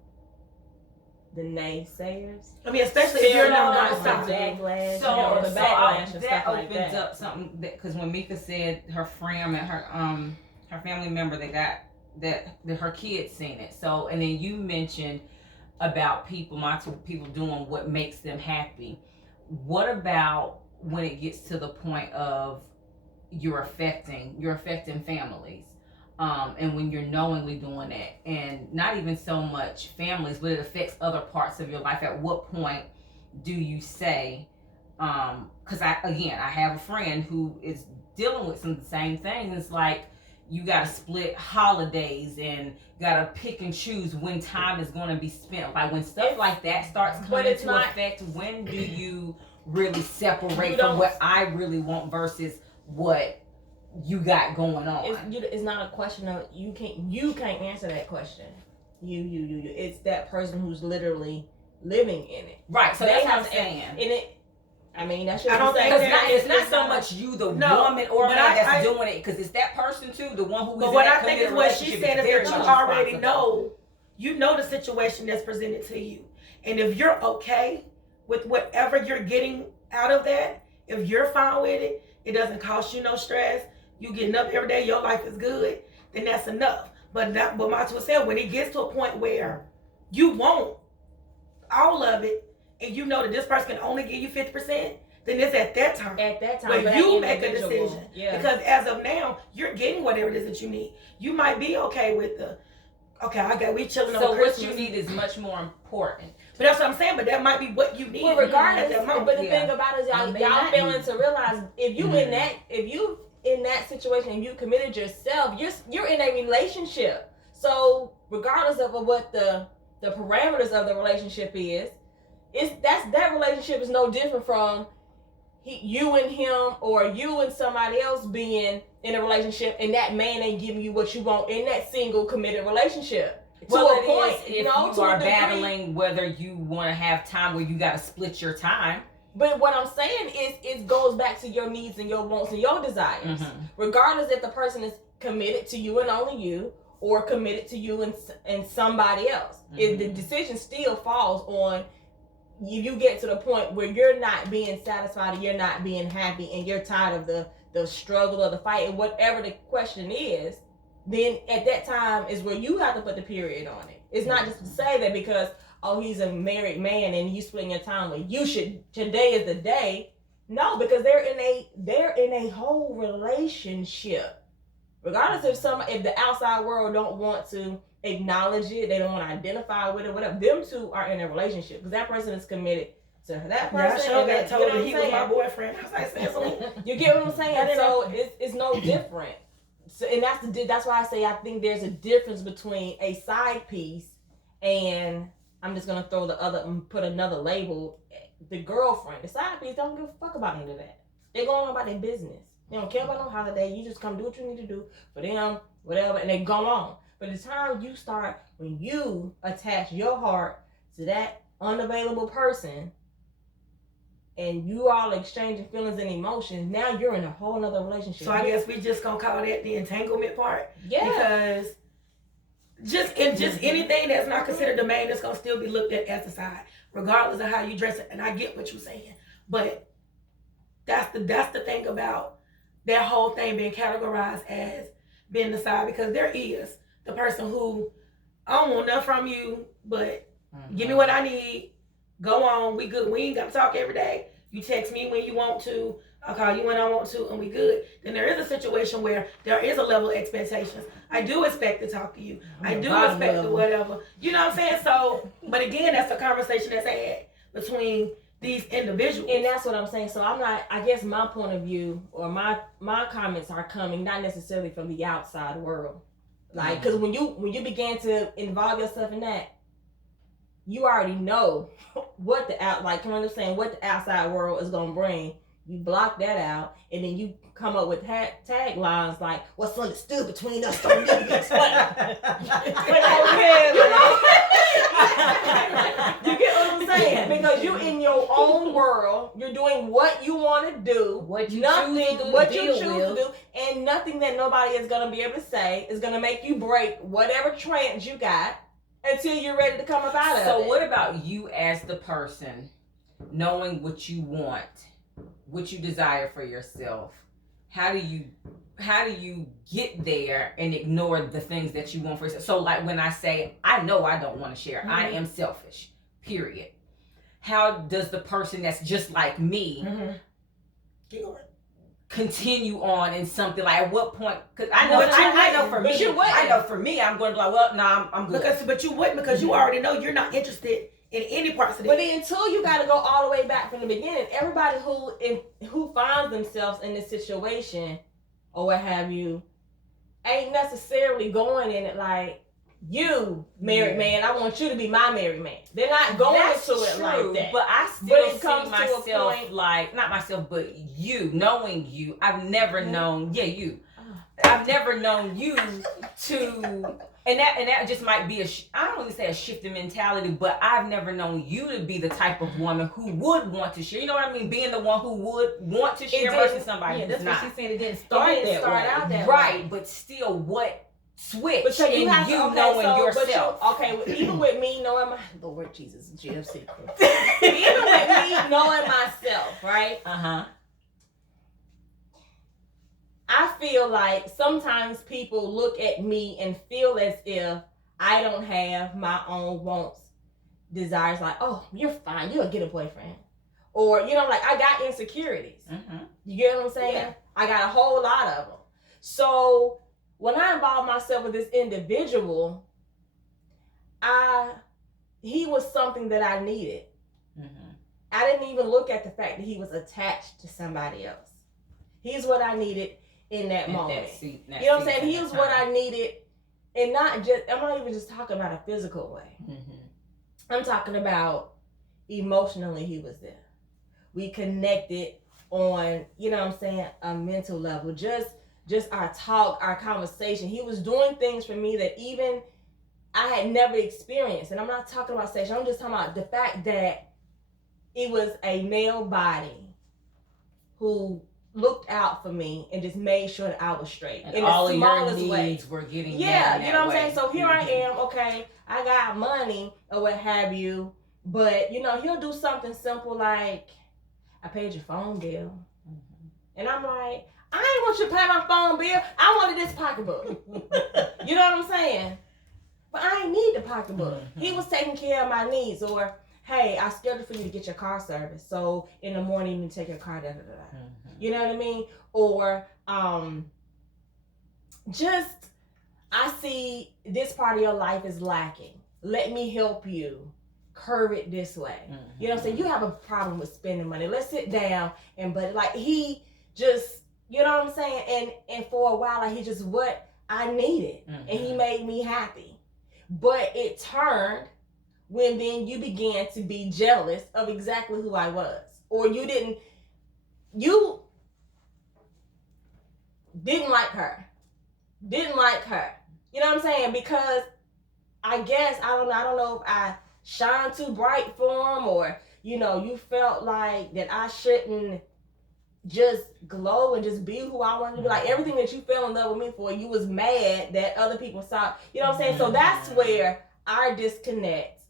naysayers. I mean, especially if you're not the outside. backlash, So, the backlash and that stuff like opens that. up something because when Mika said her friend and her family member that her kids seen it. So, and then you mentioned about people doing what makes them happy. What about when it gets to the point of you're affecting families? And when you're knowingly doing that, and not even so much families, but it affects other parts of your life. At what point do you say, because I have a friend who is dealing with some of the same things. It's like you got to split holidays and got to pick and choose when time is going to be spent. Like when stuff like that starts coming into effect, when do you really separate from what I really want versus what you got going on? It's not a question of you can't answer that question. You. It's that person who's literally living in it. Right. So that's what I'm saying. I mean, that's just. I don't think it's not so much you, the woman or man that's doing it, because it's that person too, the one who. But what I think is what she's saying is that you already know, the situation that's presented to you, and if you're okay with whatever you're getting out of that, if you're fine with it, it doesn't cost you no stress. You getting up every day, your life is good, then that's enough. But Matu was saying, when it gets to a point where you want all of it, and you know that this person can only give you 50%, then it's at that time. But you make a decision. Yeah. Because as of now, you're getting whatever it is that you need. You might be okay with we chilling over Christmas. So what you need is much more important. But that's what I'm saying, but that might be what you need. Well, regardless, but the thing about it is y'all failing to realize if you in that situation and you committed yourself, you're in a relationship. So regardless of what the parameters of the relationship is, that relationship is no different from you and him or you and somebody else being in a relationship, and that man ain't giving you what you want in that single committed relationship. Well, to a point, if you are battling whether you want to have time where you got to split your time. But what I'm saying is, it goes back to your needs and your wants and your desires. Mm-hmm. Regardless if the person is committed to you and only you, or committed to you and somebody else. Mm-hmm. The decision still falls on if you get to the point where you're not being satisfied and you're not being happy and you're tired of the struggle or the fight and whatever the question is, then at that time is where you have to put the period on it. It's not just to say that because he's a married man and you splitting your time with today is the day. No, because they're in a whole relationship. Regardless if the outside world don't want to acknowledge it, they don't want to identify with it, whatever. Them two are in a relationship because that person is committed to that person. Yeah, I got told that he was my boyfriend. I was like, you get what I'm saying? So it's no different. So, and that's why I say I think there's a difference between a side piece and I'm just gonna put another label. The girlfriend, the side piece, don't give a fuck about none of that. They're going on about their business. They don't care about no holiday. You just come do what you need to do for them, whatever, and they go on. But the time when you attach your heart to that unavailable person, and you all exchanging feelings and emotions, now you're in a whole nother relationship. So I guess we just gonna call that the entanglement part. Yeah. Because just anything that's not considered the main is gonna still be looked at as the side, regardless of how you dress it. And I get what you're saying, but that's the thing about that whole thing being categorized as being the side, because there is the person who, I don't want nothing from you, but give me what I need. Go on, we good. We ain't got to talk every day. You text me when you want to. I'll call you when I want to, and we good. Then there is a situation where there is a level of expectations. I do expect to talk to you. I do expect to whatever. You know what I'm saying? So, but again, that's a conversation that's had between these individuals. And that's what I'm saying. So I'm not, I guess my point of view or my comments are coming not necessarily from the outside world. Like, because when you begin to involve yourself in that, you already know what the what the outside world is gonna bring. You block that out, and then you come up with taglines like, "What's understood between us don't need to be explained." You get what I'm saying? Because you in your own world, you're doing what you want to do, what you choose to do, and nothing that nobody is gonna be able to say is gonna make you break whatever trance you got until you're ready to come up out of it. So what about you as the person, knowing what you want, what you desire for yourself? How do you get there and ignore the things that you want for yourself? So like when I say, I know I don't want to share, I am selfish, period. How does the person that's just like me continue on in something? Like, at what point? Because I know for me, I'm going to be like, well, nah, I'm good. But you wouldn't, because you already know you're not interested in any parts of it. But until you got to go all the way back from the beginning, everybody who finds themselves in this situation or what have you ain't necessarily going in it like, you married man, I want you to be my married man. They're not going into it like that. But I still see myself like, not myself, but you, knowing you. I've never known, you. I've never known you to, and that just might be I don't even say a shift in mentality, but I've never known you to be the type of woman who would want to share. You know what I mean? Being the one who would want to share versus somebody who's not. That's what she's saying. It didn't start out that way. Right, but still, what switch but so you in knowing yourself? Even with me knowing my Lord Jesus, GFC. Even with me knowing myself, right? I feel like sometimes people look at me and feel as if I don't have my own wants, desires. Like, oh, you're fine. You'll get a boyfriend. Or, like I got insecurities. You get what I'm saying? Yeah. I got a whole lot of them. So when I involved myself with this individual, he was something that I needed. I didn't even look at the fact that he was attached to somebody else. He's what I needed in that moment. You know what I'm saying? He was what I needed, and I'm not even just talking about a physical way. I'm talking about emotionally he was there. We connected on, a mental level. Just our talk, our conversation. He was doing things for me that even I had never experienced. And I'm not talking about sexual. I'm just talking about the fact that it was a male body who looked out for me and just made sure that I was straight. And all of your needs were getting you know what I'm saying? So here I am, okay, I got money or what have you, but he'll do something simple like, I paid your phone bill. And I'm like, I ain't want you to pay my phone bill. I wanted this pocketbook. You know what I'm saying? But I ain't need the pocketbook. He was taking care of my needs. Or, hey, I scheduled for you to get your car service. So in the morning you take your car, You know what I mean? Or I see this part of your life is lacking. Let me help you curve it this way. You know what I'm saying? You have a problem with spending money. Let's sit down he just, you know what I'm saying? And for a while, he just what I needed. And he made me happy. But it turned when then you began to be jealous of exactly who I was. Or you didn't like her. Didn't like her. You know what I'm saying? Because I guess, I don't know if I shine too bright for him, or, you felt like that I shouldn't just glow and just be who I wanted to be. Like everything that you fell in love with me for, you was mad that other people saw. You know what I'm saying? So that's where our disconnect,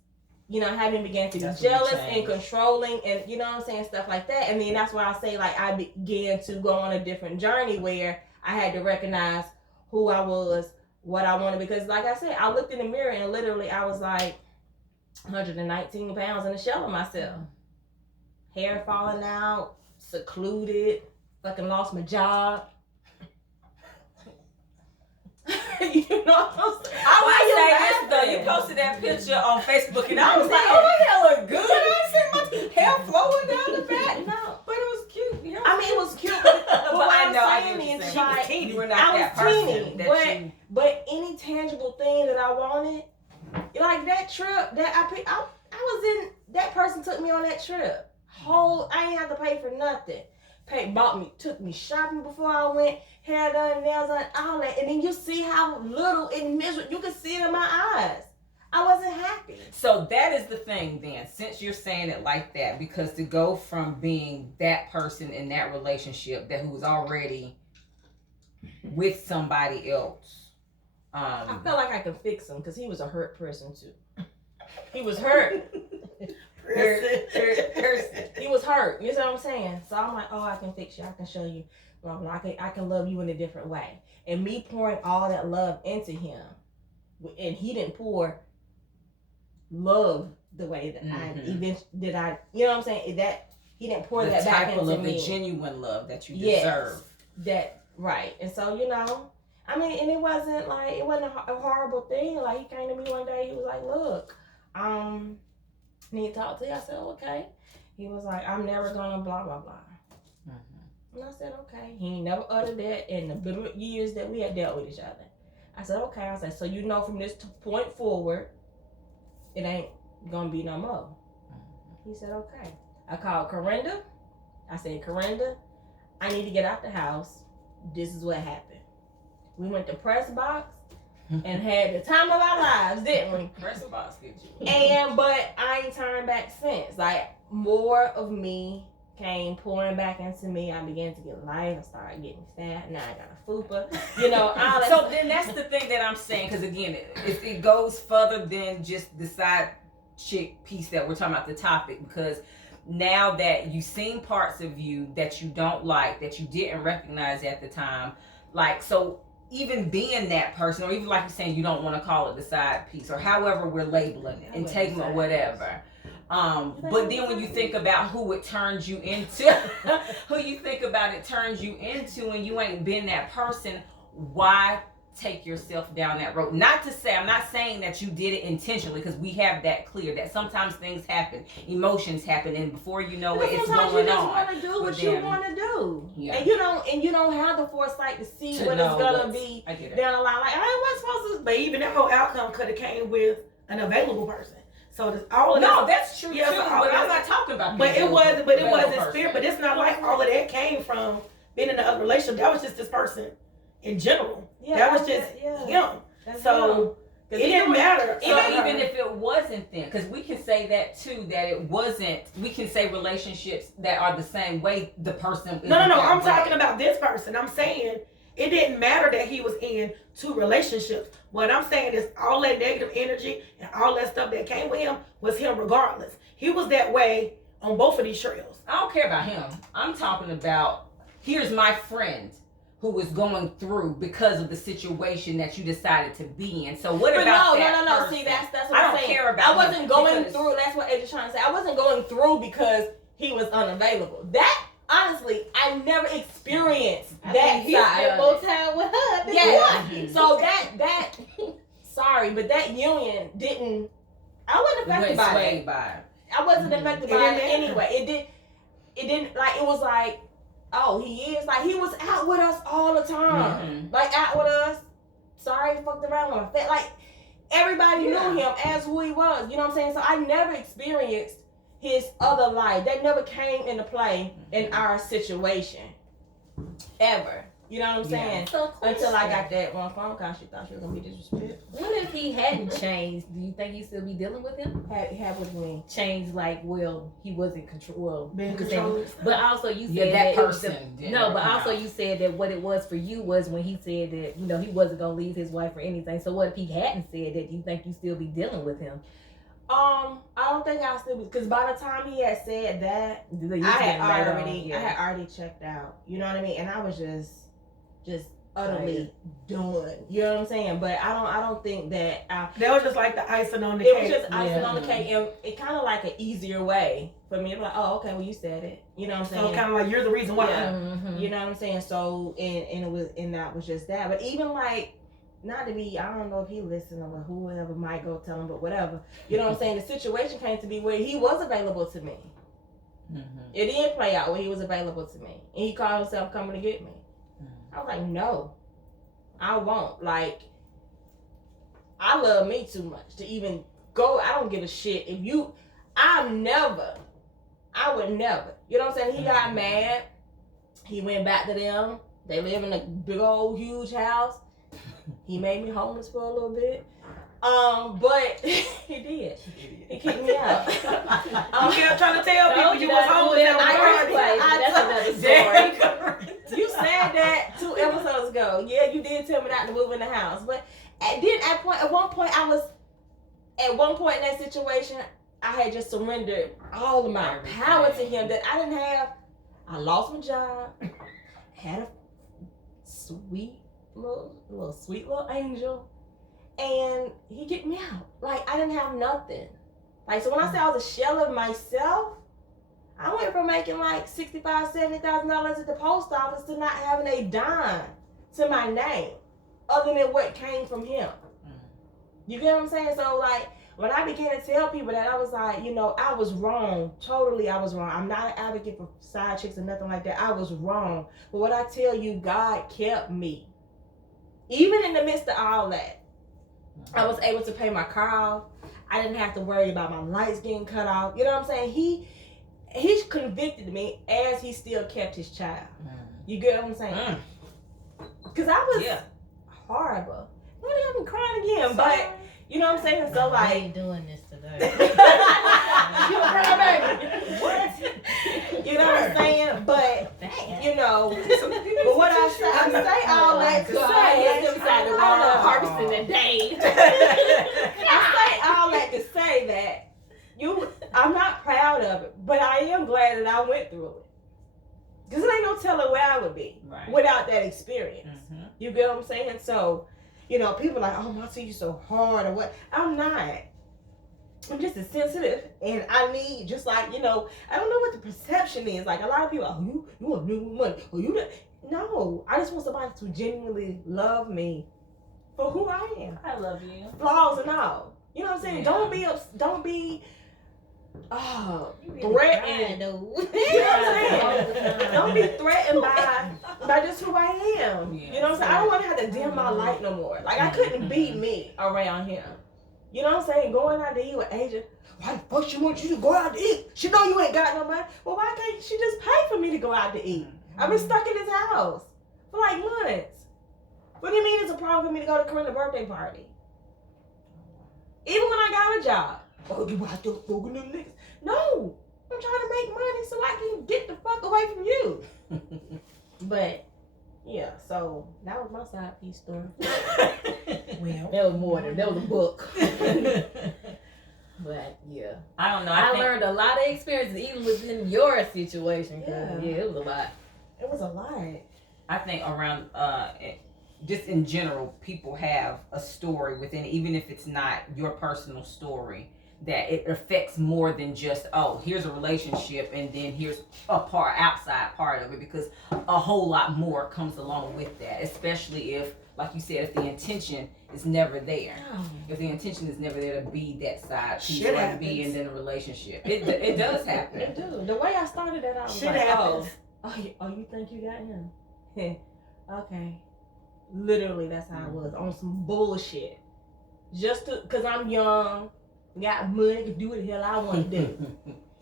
you know, having began to be That's when you jealous and change. controlling and, you know what I'm saying, stuff like that. And then that's why I say, like, I began to go on a different journey where I had to recognize who I was, what I wanted. Because, like I said, I looked in the mirror and literally I was like 119 pounds in a shell of myself. Hair falling out, secluded, fucking lost my job. You know what I'm saying? I Why would you say this though. You laughing? posted that picture on Facebook, and I was like, "Oh, my hair look good." I see my hair flowing down the back. No. But it was cute. Yeah. I mean, it was cute, but But what I I'm know, I saying get what you're is, saying. like, You were not I that was person teeny, that you. but any tangible thing that I wanted, like that trip that I was in, that person took me on that trip. I ain't have to pay for nothing. Took me shopping before I went, hair done, nails done, all that. And then you see how little and miserable, you can see it in my eyes. I wasn't happy. So that is the thing then, since you're saying it like that, because to go from being that person in that relationship who was already with somebody else. I felt like I could fix him because he was a hurt person too. He was hurt. He was hurt. You know what I'm saying? So I'm like, oh, I can fix you. I can show you. Blah, blah. I can love you in a different way. And me pouring all that love into him, and he didn't pour love the way that you know what I'm saying? That he didn't pour that back into me. The genuine love that you Yes. deserve. That right. And so, you know, I mean, and it wasn't a horrible thing. Like, he came to me one day, he was like, look, need to talk to you. I said, okay. He was like, I'm never gonna blah blah blah. And I said, okay. He ain't never uttered that in the bitter years that we had dealt with each other. I said, okay. I said, so you know from this point forward, it ain't gonna be no more. He said, okay. I called Corinda. I said, Corinda, I need to get out the house. This is what happened. We went to Press Box and had the time of our lives, didn't we? Press box get you. But I ain't turned back since. Like, more of me came pouring back into me. I began to get light. I started getting fat. Now I got a fupa. You know, all that. So then that's the thing that I'm saying, because again, it goes further than just the side chick piece that we're talking about, the topic, because now that you've seen parts of you that you don't like, that you didn't recognize at the time, like, so even being that person, or even like you're saying, you don't want to call it the side piece, or however we're labeling it, and taking or whatever. But then when you think about who it turns you into, and you ain't been that person, why take yourself down that road? Not to say, I'm not saying that you did it intentionally, because we have that clear, that sometimes things happen, emotions happen, and before you know it, it's going you just on. want to do what you want to do, Yeah. and you don't have the foresight to see To what know it's gonna what's- be I get it. down the line. Like, I wasn't supposed to. But even that whole outcome could have came with an available person. So this, all of No, that, that's true Yeah, too, so but I'm not talking about but it wasn't person. spirit. But it's not like all of that came from being in another relationship. That was just this person in general. Yeah, that was just him. That's So it didn't matter. Even if it wasn't then, because we can say that too, that it wasn't, we can say relationships that are the same way, the person is No. that I'm way. talking about this person. I'm saying it didn't matter that he was in 2 relationships. What I'm saying is all that negative energy and all that stuff that came with him was him regardless. He was that way on both of these trails. I don't care about him. I'm talking about, here's my friend who was going through because of the situation that you decided to be in. So what But about no. that person? See, that's what I I'm don't saying. care about I wasn't him going because- through. That's what Edge's trying to say. I wasn't going through because he was unavailable. That honestly, I never experienced that side of it. time with her. Yeah. So that sorry, but that union didn't. I wasn't You affected went by swayed it. by it. I wasn't affected It by didn't it matter. anyway. It didn't like. It was like, oh, he is like he was out with us all the time. Like out with us. Sorry, fucked around with him. Like everybody knew him as who he was. You know what I'm saying? So I never experienced his other life. That never came into play in our situation. Ever. You know what I'm saying? So Until I got that one phone call, she thought she was gonna be disrespectful. What if he hadn't changed? Do you think you still be dealing with him? Had with me. Changed like, well, he wasn't control. Well, Being you could say, controlled. but also you said Yeah, that it was person. the- didn't no, but come also out. you said that what it was for you was when he said that he wasn't gonna leave his wife or anything. So what if he hadn't said that? Do you think you still be dealing with him? I don't think I still because by the time he had said that, I I had already checked out. You know what I mean? And I was just utterly done. You know what I'm saying? But I don't think that That was just like the icing on the it cake. was just icing Yeah. on the cake, and it kind of like an easier way for me to be like, oh, okay, well you said it. You know what I'm saying? So kind of like you're the reason why. Yeah. Mm-hmm. You know what I'm saying? So and that was just that. But even like, not to be, I don't know if he listened or whoever might go tell him, but whatever. You know what I'm saying? The situation came to be where he was available to me. Mm-hmm. It did play out where he was available to me, and he called himself coming to get me. I was like, no, I won't. Like, I love me too much to even go. I don't give a shit if you. I would never. You know what I'm saying? He got mad. He went back to them. They live in a big old huge house. He made me homeless for a little bit. But he did. He kicked me out. You kept trying to tell people you was homeless at one party. That's another story. You said that 2 episodes ago. Yeah, you did tell me not to move in the house. But at one point in that situation, I had just surrendered all of my power to him that I didn't have. I lost my job, had a sweet little angel, and he kicked me out. Like, I didn't have nothing. Like, so when I say I was a shell of myself, I went from making like $65,000, $70,000 at the post office to not having a dime to my name, other than what came from him. You get what I'm saying? So like, when I began to tell people that, I was like, you know, I was wrong. Totally, I was wrong. I'm not an advocate for side chicks or nothing like that. I was wrong. But what I tell you, God kept me. Even in the midst of all that, I was able to pay my car off. I didn't have to worry about my lights getting cut off. You know what I'm saying? He convicted me as he still kept his child. You get what I'm saying? Because I was horrible. What got me crying again? But you know what I'm saying? So I like, ain't doing this today. you cry, baby. What? You know what I'm saying? But you know, but what I say all that to say, harvesting the day. I say all that to say that I'm not proud of it, but I am glad that I went through it. Because there ain't no telling where I would be without that experience. Mm-hmm. You get what I'm saying? So, you know, people are like, oh, I see you so hard or what. I'm not. I'm just as sensitive, and I need, just like, you know, I don't know what the perception is. Like, a lot of people are, oh, you want new money. Oh, no, I just want somebody to genuinely love me for who I am. I love you. Flaws and all. You know what I'm saying? Yeah. Don't be threatened. You know what I'm saying? Don't be threatened by just who I am. Yeah. You know what I'm saying? I don't want to have to dim my light no more. Like, I couldn't be me around him. You know what I'm saying? Going out to eat with Asia. Why the fuck she want you to go out to eat? She know you ain't got no money. Well, why can't she just pay for me to go out to eat? I've been stuck in this house for like months. What do you mean it's a problem for me to go to Corinna's birthday party? Even when I got a job. Oh, you out there fucking them niggas. No, I'm trying to make money so I can get the fuck away from you. But, yeah, so that was my side piece story. Well, That was more than, that was a book. But yeah, I don't know. I I think, learned a lot of experiences even within your situation. Cause Yeah. it was a lot. It was a lot. I think around just in general, people have a story within, even if it's not your personal story, that it affects more than just, oh, here's a relationship and then here's a outside part of it, because a whole lot more comes along with that, especially if, like you said, if the intention is never there. If the intention is never there to be that side piece Shit or to happens. be in a relationship. It does happen. It do. The way I started that, I was shit like, happens. you think you got him? Okay. Literally, that's how I was. On some bullshit. Just cause I'm young, got money, can do what the hell I want to do.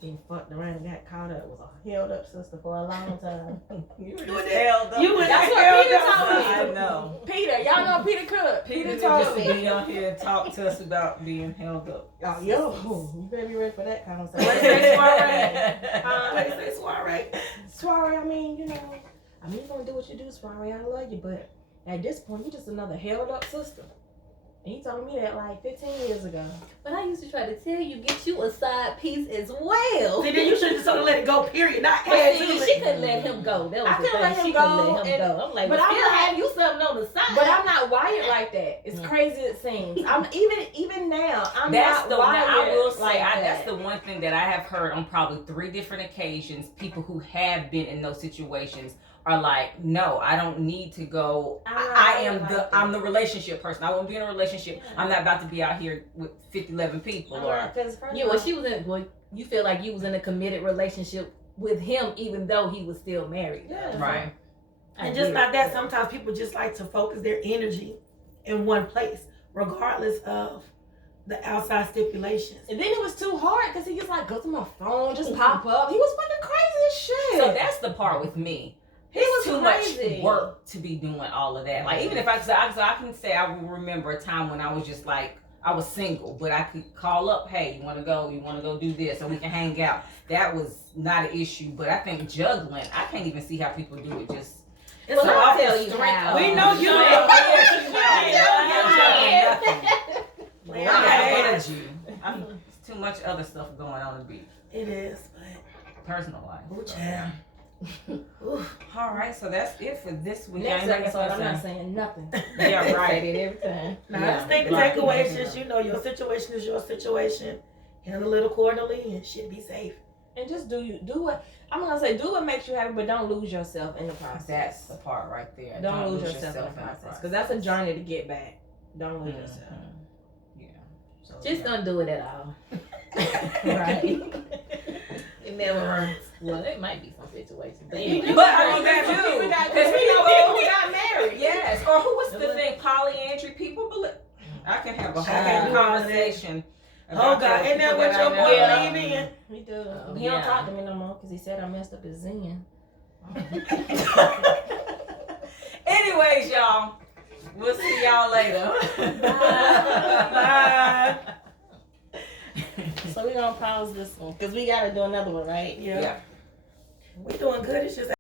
Then fucked around and got caught up. Was a held up sister for a long time. You You were did- held up. you were That's what held Peter up. told me. I know. Peter, y'all know Peter Cook. Peter told just me. be on here and talk to us about being held up. Oh, yo, you better be ready for that conversation. What is that soiree? Um, What is that soiree? Soiree, I mean, you know, you're gonna do what you do, Soiree. I love you, but at this point, you're just another held up sister. And he told me that like 15 years ago. But I used to try to tell you, get you a side piece as well. See, then you should just sort of let it go, period. Not But add to see, it. she couldn't let him go. That was I the couldn't thing. let him She couldn't go, let him and- go. I'm like, but but I'm still not- have you something on the side. But I'm not wired like that. It's Mm. crazy it seems. I'm even now. I'm That's not the wired I will say like that. that's the one thing that I have heard on probably 3 different occasions. People who have been in those situations are like, no, I don't need to go. I'm not I am like the that. I'm the relationship person. I won't be in a relationship. I'm not about to be out here with 11 people. Or Because first Yeah, of well, all, she was in. Well, you feel like you was in a committed relationship with him, even though he was still married. Yeah. right. And just not that, sometimes people just like to focus their energy in one place, regardless of the outside stipulations. And then it was too hard because he just like go to my phone, just pop up. He was fucking crazy as shit. So that's the part with me. He was Too crazy. much work to be doing all of that. Like even if I can say I will remember a time when I was just like I was single, but I could call up, hey, you want to go? You want to go do this, or we can hang out. That was not an issue. But I think juggling, I can't even see how people do it. Just It's Well, so I'll often tell you strength. how. We know you. I have energy. It's too much other stuff going on to be It is, personal life. but ooh, So, child. Ooh. all right, so that's it for this week. Next Anybody episode, else I'm wanna not say? saying nothing. Yeah, Say right. it every time. Now, I Yeah. just think the Right. takeaway is just, your situation is your situation. Handle it accordingly and shit, be safe. And just do what I'm gonna say. Do what makes you happy, but don't lose yourself in the process. That's the part right there. Don't lose yourself in the process because that's a journey to get back. Don't lose yourself. Yeah. So, Just yeah. don't do it at all. Right. It never hurts. Well, there might be some situations. But anyway. But I mean, That's that what people too. got- Because we know people who got married. Yes. Or who was the thing? Polyandry. People believe. I can have a can't whole call conversation. Oh, about God. those Isn't that people what your I know. boy Yeah. believe in? We do. Oh, He don't yeah. talk to me no more because he said I messed up his zen. Anyways, y'all. We'll see y'all later. Bye. So we gonna pause this one because we gotta do another one, right? Yeah. Yeah. We doing good. It's just